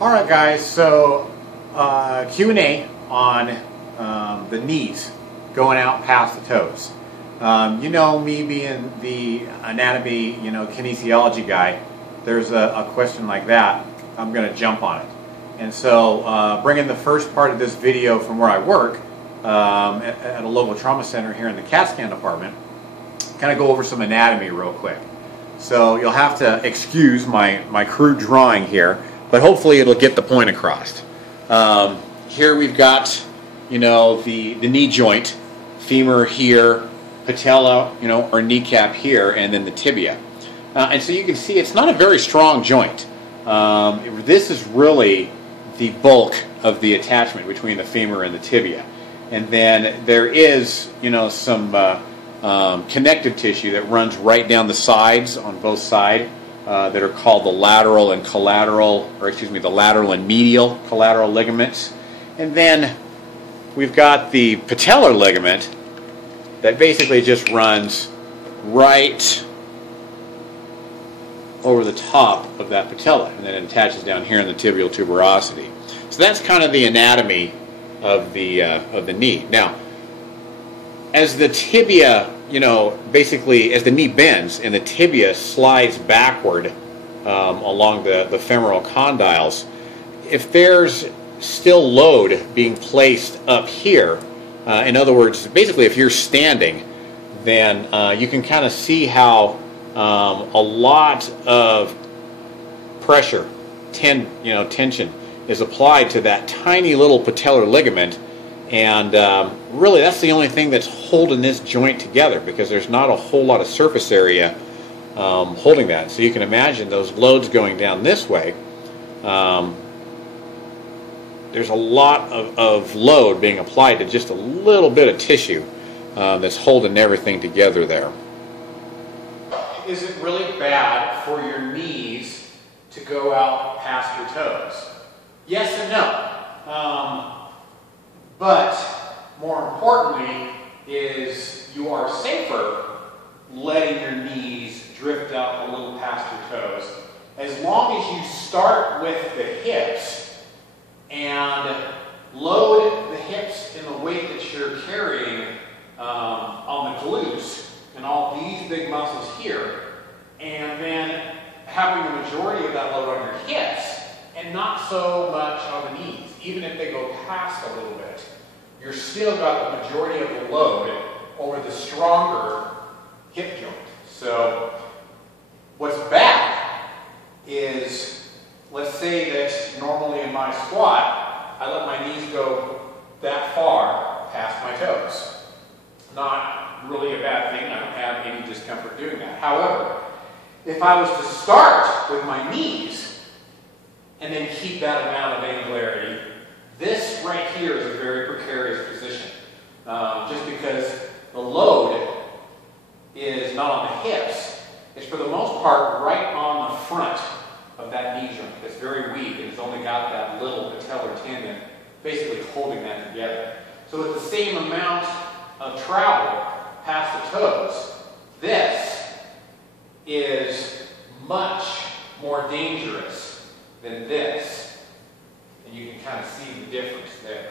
Alright guys, so Q&A on the knees going out past the toes. You know, me being the anatomy, kinesiology guy, there's a question like that, I'm going to jump on it. And so bringing the first part of this video from where I work at a local trauma center here in the CAT scan department, kind of go over some anatomy real quick. So you'll have to excuse my crude drawing here, but hopefully it'll get the point across. Here we've got, the knee joint, femur here, patella, or kneecap here, and then the tibia. And so you can see it's not a very strong joint. This is really the bulk of the attachment between the femur and the tibia. And then there is, some connective tissue that runs right down the sides on both sides that are called the lateral and collateral, the lateral and medial collateral ligaments. And then we've got the patellar ligament that basically just runs right over the top of that patella, and then it attaches down here in the tibial tuberosity. So that's kind of the anatomy of the knee. Now, as the tibia, basically as the knee bends and the tibia slides backward along the femoral condyles, if there's still load being placed up here, in other words, basically if you're standing, then you can kind of see how a lot of pressure, tension is applied to that tiny little patellar ligament, and really that's the only thing that's holding this joint together, because there's not a whole lot of surface area holding that. So you can imagine those loads going down this way. There's a lot of load being applied to just a little bit of tissue that's holding everything together there. Is it really bad for your knees to go out past your toes? Yes and no. But more importantly is you are safer letting your knees drift out a little past your toes, as long as you start with the hips and load the hips in the weight that you're carrying on the glutes and all these big muscles here, and then having the majority of that load on your hips and not so much on the knees. Even if they go past a little bit, you're still got the majority of the load over the stronger hip joint. So what's bad is, let's say that normally in my squat, I let my knees go that far past my toes. Not really a bad thing. I don't have any discomfort doing that. However, if I was to start with my knees and then keep that amount of angularity, this right here is a very precarious position. Just because the load is not on the hips, it's for the most part right on the front of that knee joint. It's very weak, and it's only got that little patellar tendon basically holding that together. So with the same amount of travel past the toes, this is much more dangerous than this. And you can kind of see the difference there.